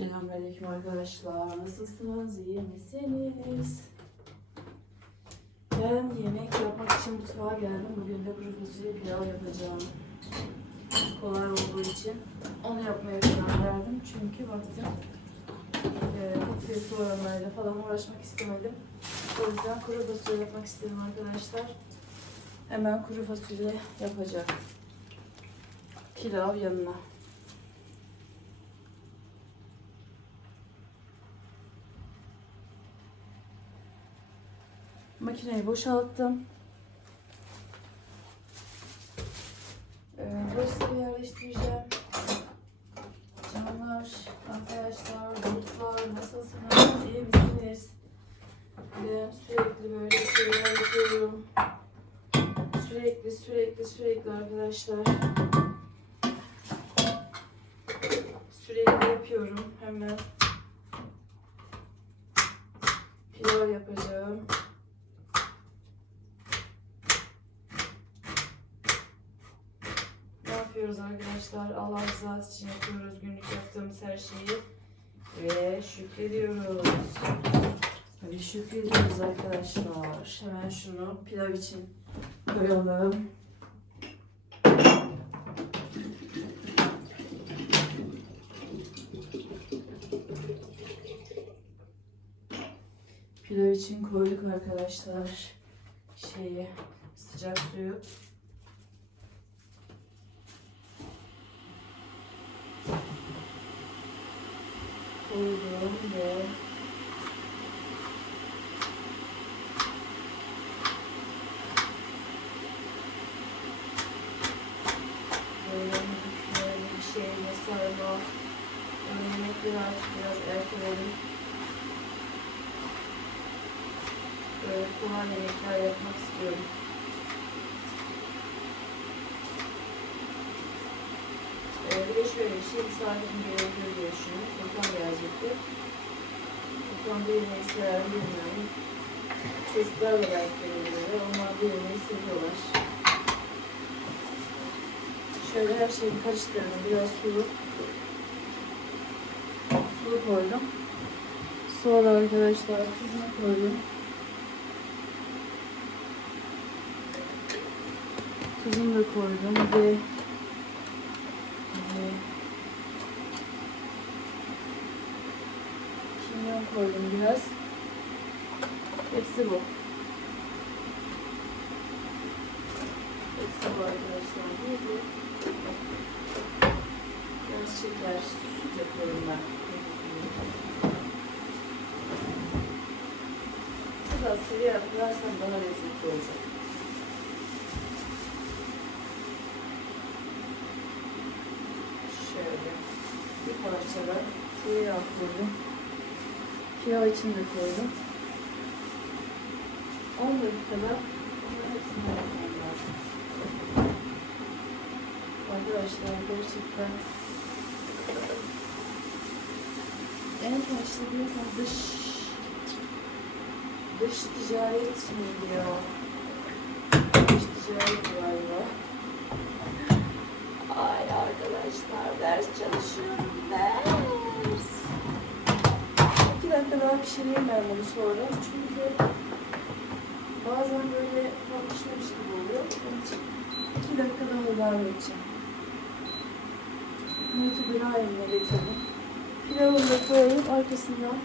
Selamünaleyküm arkadaşlar. Nasılsınız? İyi misiniz? Ben yemek yapmak için mutfağa geldim. Bugün de kuru fasulye pilav yapacağım. Kolay olduğu için onu yapmaya karar verdim. Çünkü vaktim e, patates soğanlarıyla falan uğraşmak istemedim. O yüzden kuru fasulye yapmak istedim arkadaşlar. Hemen kuru fasulye yapacağım. Pilav yanına. Makineyi boşalttım. Ee, Burası yerleştireceğim. Arkadaşlar? Allah rızası için yapıyoruz günlük yaptığımız her şeyi. Ve şükrediyoruz. Ve şükrediyoruz arkadaşlar. Hemen şunu pilav için koyalım. Pilav için koyduk arkadaşlar. Şeyi sıcak suyu. Koydum ve böyle bir şeyle sarma yemekleri artık biraz erteledim. Böyle kolay yemekler yapmak istiyorum. Ee, bir de şöyle bir şey, misafirim gelebilir diye düşünüyorum. Furkan gelecekti. Furkan bir yemeği sever, bilmiyorum. Çocuklar da belki gelebilir. Onlar bir yemeği seviyorlar. Şöyle her şeyi karıştırdım. Biraz sulu. Sulu koydum. Sonra arkadaşlar tuzunu koydum. Tuzunu da koydum ve kimyon koydum biraz. Hepsi bu. Hepsi bu arkadaşlar. Bu bu. Biraz şeker, süt yapıyorum ben. Çok az sıvı yaparsan daha lezzetli olacak. Şöyle bir parça da tereyağı koydum. Pilav için de koydum. 10 dakikada. Arkadaşlar gerçekten en başta bir dış dış ticaret miydi ya? Dış ticaret galiba. Ay arkadaşlar ders çalışıyorum ders. Daha pişireyim ben bunu sonra. Çünkü bazen böyle tam pişmemiş gibi oluyor. Onun için iki dakika daha ilave edeceğim. Notu bir haline getirdim. Pilavımı da koyayım arkasından.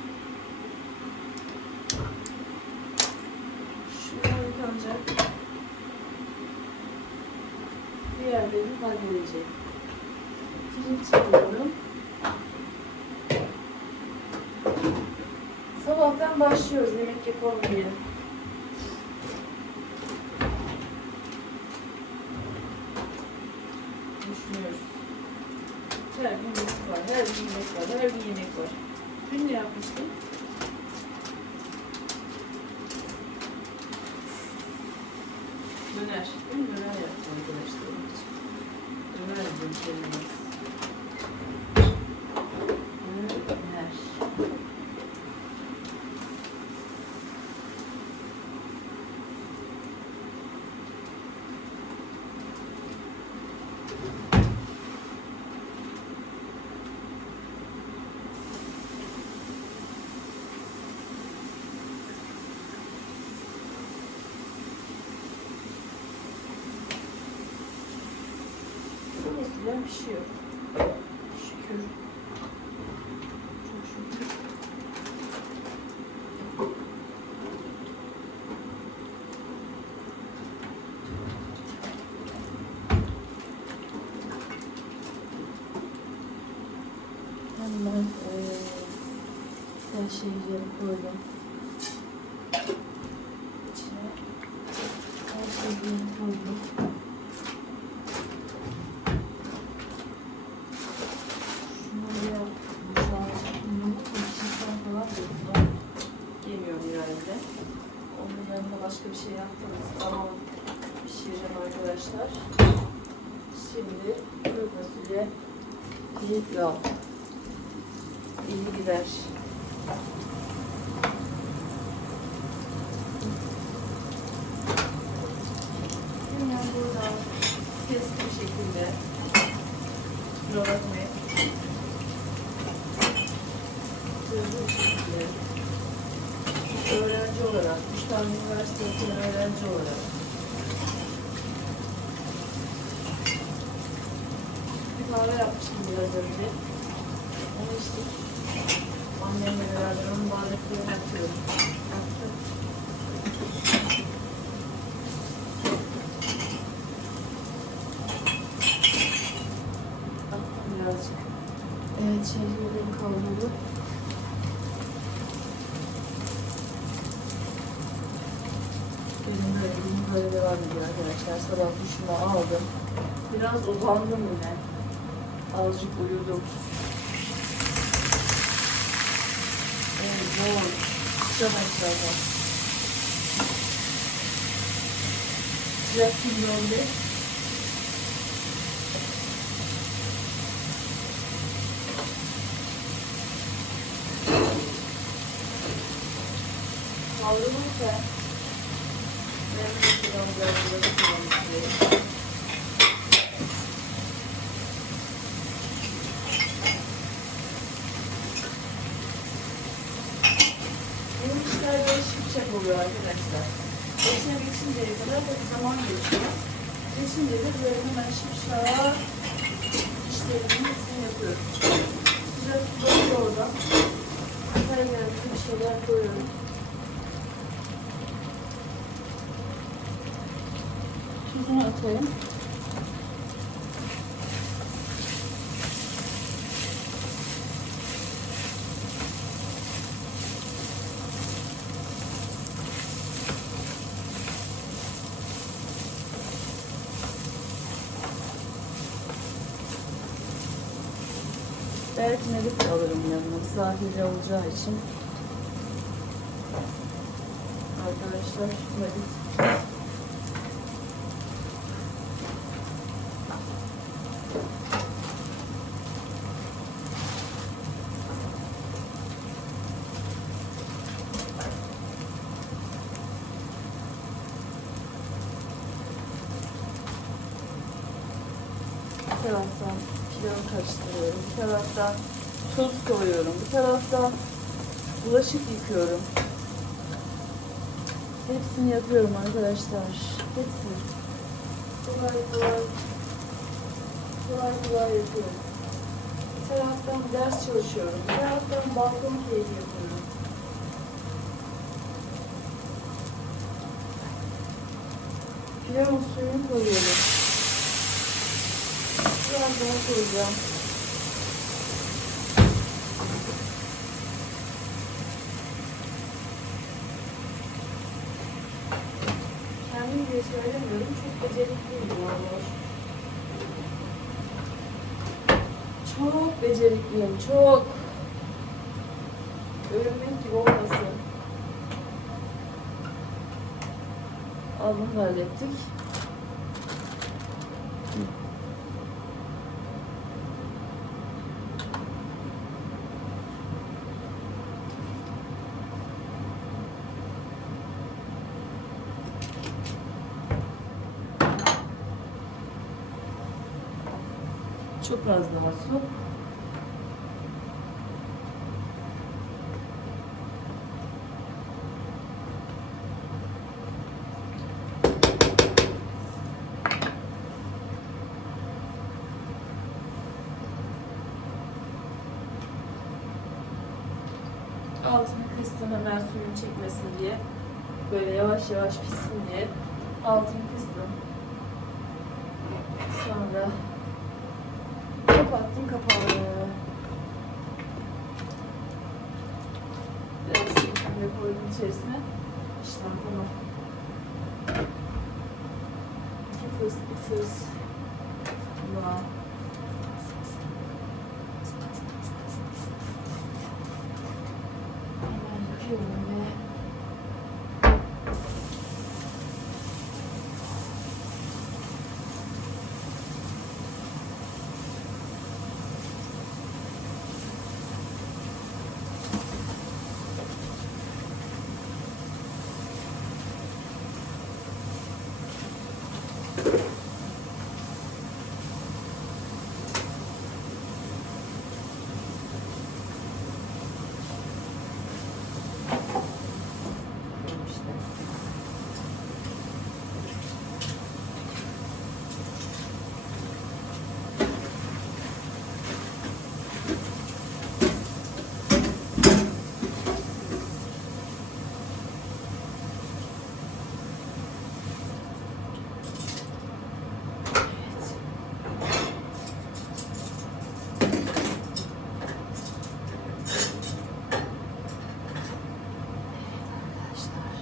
Şunlar yıkanacak. Diğerlerini halledeceğim. Pirinç alıyorum. Sabahtan başlıyoruz yemek yapalım Düşünüyoruz. Her gün yemek var, her gün yemek var, her gün yemek var. Dün ne yapmıştım? Zaten pişiyor. Şükür. Çok şükür. Hemen eee her şeyleri koydum. İçine her şeyleri koydum. Şunları yap. Şu an bunu konuşurken falan da yemiyorum herhalde. Onun yanında başka bir şey yaptığımız zaman pişireceğim arkadaşlar. Şimdi kuru fasulye pilav iyi gider. Hemen buradan keskin şekilde Kusura Hızlı bir şekilde öğrenci olarak, üç tane öğrenci olarak kahve yapmıştım biraz önce. Onu içtik. Annemle beraber onun bardaklarını yapıyorum. Yaptım. Attım birazcık. Evet, şehirlerim kavruldu. Benim böyle gün böyle devam ediyor arkadaşlar. Sabah duşumu aldım. Biraz uzandım yine. Azıcık uyudum. Evet, zor. Sıcak zaten. Sıcak sindromda. Kavrulurken ben de kullanacağım. kullanacağım. Benim işler böyle şıpşak oluyor arkadaşlar. Başına geçinceye kadar da bir zaman geçiyor. Geçince de böyle hemen şıpşak işlerimin hepsini yapıyorum. Sıcak su böyle orada. Her geldiğinde bir şeyler koyuyorum. Tuzunu atayım. Belki melik de misafirli olacağı için. Arkadaşlar. Bir taraftan pilavı karıştırıyorum. Bir taraftan tuz koyuyorum. Bir taraftan bulaşık yıkıyorum. Hepsini yapıyorum arkadaşlar. Hepsini. Kolay kolay. Kolay kolay yapıyorum. Bir taraftan ders çalışıyorum. Bir taraftan balkon keyfi yapıyorum. Pilavın suyunu koyuyorum. Biraz daha koyacağım. Kendim diye söylemiyorum. Çok becerikliyim aralar. Çok becerikliyim. Çok. Övünmek gibi olmasın. Al bunu da hallettik. çok az daha sok. altını kıstım hemen suyun çekmesin diye böyle yavaş yavaş pişsin diye altını İşte. İki fıs, fıs. Wow. Hemen yapıyorum ve işte. Evet. Arkadaşlar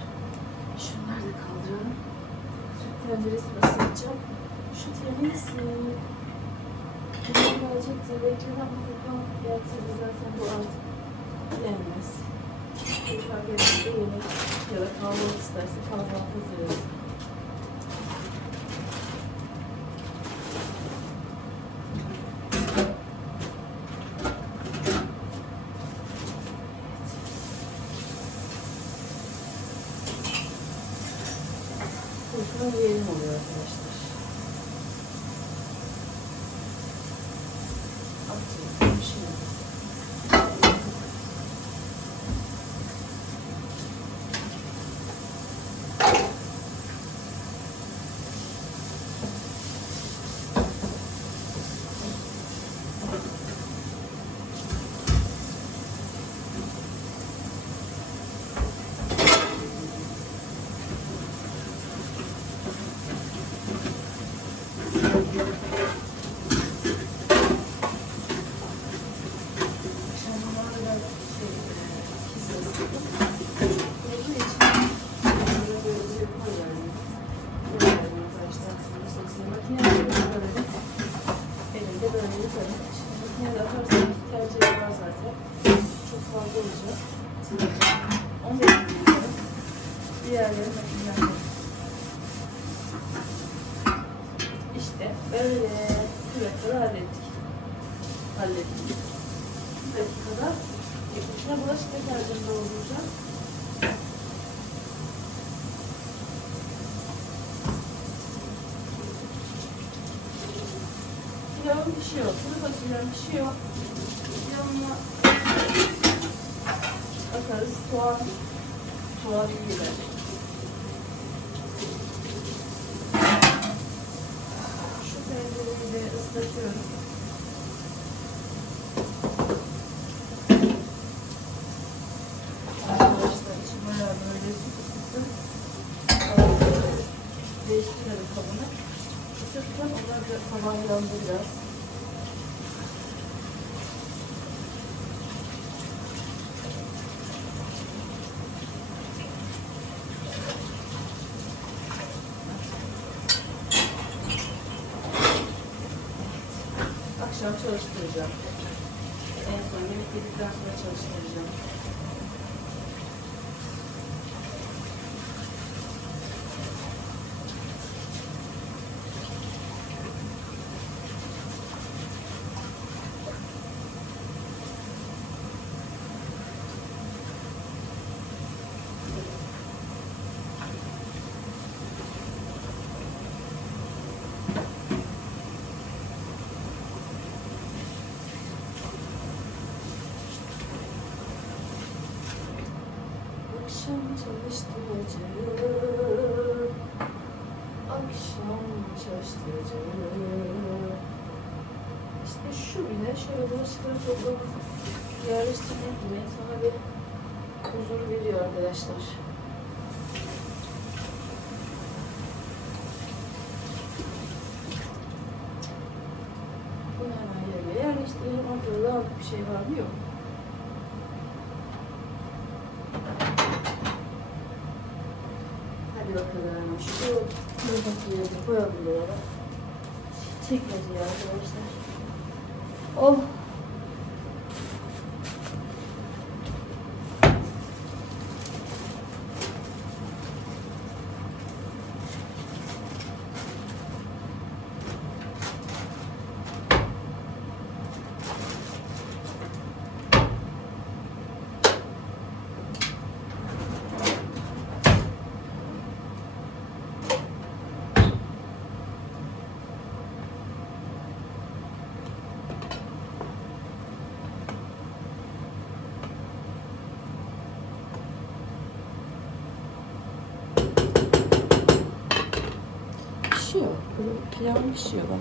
şunları da kaldıralım. Süt tenceresini ısıtacağım. Şu temiz. Bunlar gelecekti. Bekledim ama kapan gelseydi zaten bu artık yenmez. Tekrar gelince yemek ya da kahvaltı isterse kahvaltı hazırlarız. Kurşunun yerim oluyor arkadaşlar. Atıyorum şimdi. Akşamları da şey, pis ısıttım. Olduğu için böyle böyle şey koyuyorum. Koyuyorum arkadaşlar. Sosyal makineye böyle elimde böyle yaparım. Şimdi makineye de atarsam iki tercih var zaten. Çok fazla olacak. Onu da yapıyorum. Diğerleri makineye İşte böyle dakikada hallettik. Hallettik. Bir dakikada içine bulaşık deterjanı dolduracağım. Pilavım pişiyor. Kuru fasulyem pişiyor. Yanına atarız. Soğan. Soğan iyi gider. Şu tencereyi de ıslatıyorum. Arkadaşlar için bayağı böyle süt ısıttım. Değiştirelim kabını. Isıttım. Onlar biraz sabah yandı biraz. Akşam çalıştıracağım. En son yemek yedikten sonra çalıştıracağım. Akşam çalıştıracağım. Akşam çalıştıracağım. İşte şu bile şöyle bulaşıkları toplamı yerleştirmek bile sana bir huzuru veriyor arkadaşlar. Bunu hemen yerine yerleştirelim. Ortada daha bir şey var mı? Yok. Bakalım. Şu koyalım buraya. Çekmedi ya arkadaşlar. Oh. Pişiyor. Pilav pişiyor bak.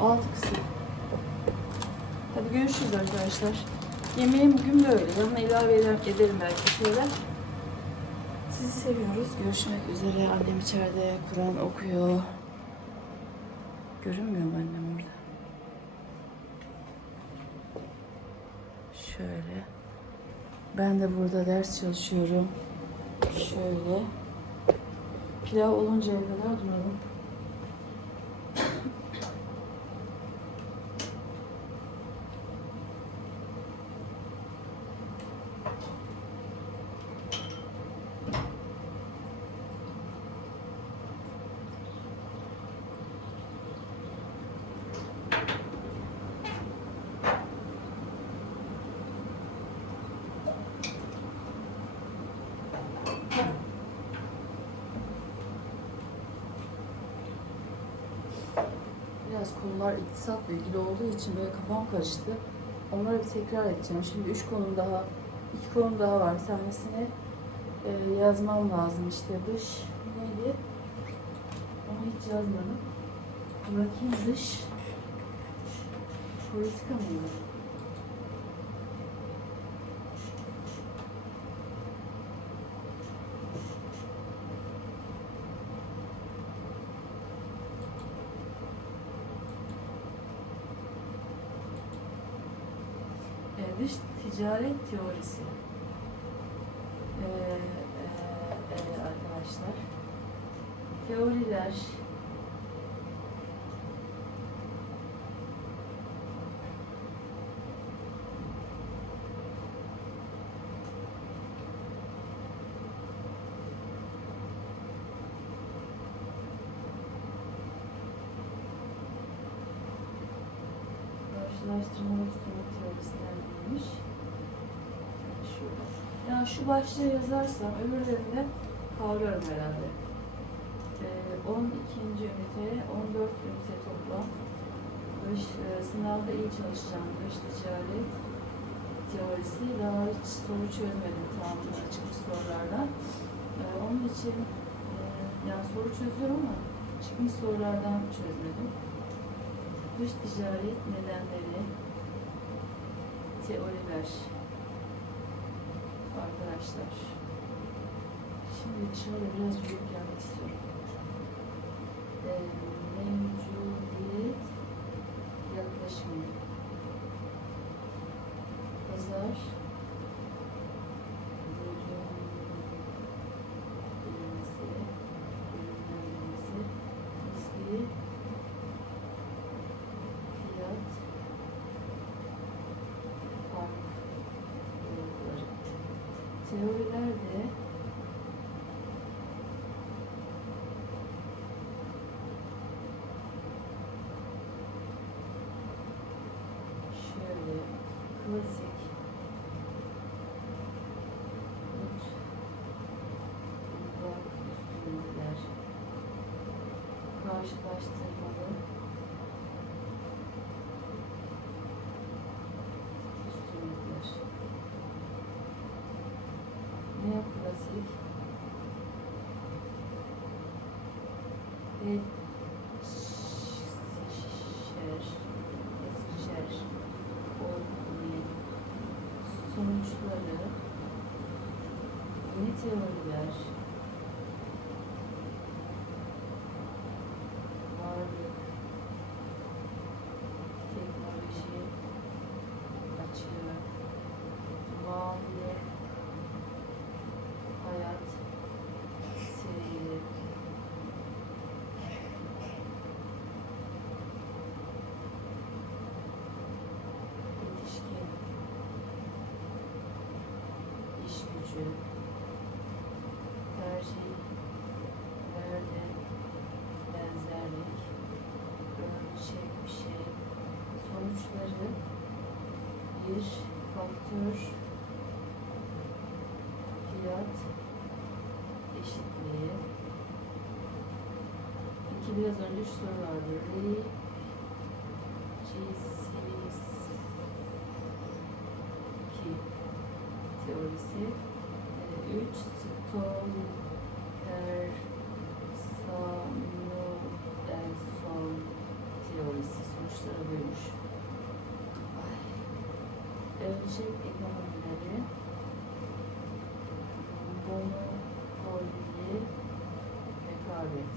Altı kısım. Hadi görüşürüz arkadaşlar. Yemeğim bugün böyle. Yanına ilave eder, ederim belki şöyle. Sizi seviyoruz. Görüşmek üzere. Annem içeride Kur'an okuyor. Görünmüyor mu annem orada? Şöyle. Ben de burada ders çalışıyorum. Şöyle. Pilav oluncaya kadar duralım. Biraz konular iktisatla ilgili olduğu için böyle kafam karıştı. Onları bir tekrar edeceğim. Şimdi üç konum daha, iki konum daha var. Bir tanesini e, yazmam lazım işte dış neydi? Onu hiç yazmadım. Bakayım dış politika mıydı? E, dış ticaret teorisi. E, e, e, arkadaşlar. Teoriler. Karşılaştırmalı şu başlığı yazarsam öbürlerinde kavrarım herhalde. Ee, 12. ünite, 14 ünite toplam. Dış, e, sınavda iyi çalışacağım. Dış ticaret teorisi. Daha hiç soru çözmedim tamamına çıkmış sorulardan. Ee, onun için e, yani soru çözüyorum ama çıkmış sorulardan çözmedim. Dış ticaret nedenleri, teoriler arkadaşlar. Şimdi dışarıda biraz yürüyüp gelmek istiyorum. Ee, mevcudiyet yaklaşımı. Pazar. Bölünmesi, bölümlenmesi, nispi, fiyat, farklılıkları. Teoriler de şöyle klasik biraz önce şu soru vardı. Re, ris, ki teorisi. Ee, Üç, stom, per, sanu, en son teorisi. Sonuçları buymuş. Ay. Ölçek ekonomileri. Monopoli, rekabet.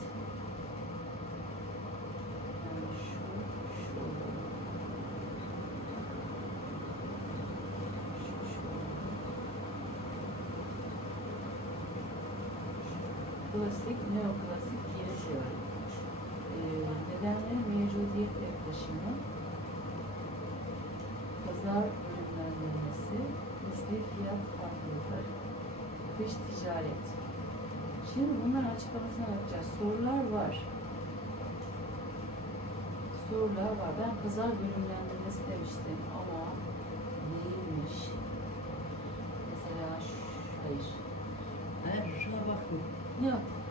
Yani şu, şu. Şu, şu. Klasik, neoklasik geri teori. Ee, nedenleri mevcudiyet yaklaşımı, pazar bölümlendirmesi, nispi fiyat farklılıkları, dış ticaret. Şimdi bunların açıklamasına bakacağız. Sorular var. Sorular var. Ben pazar bölümlendirmesi demiştim ama 해야.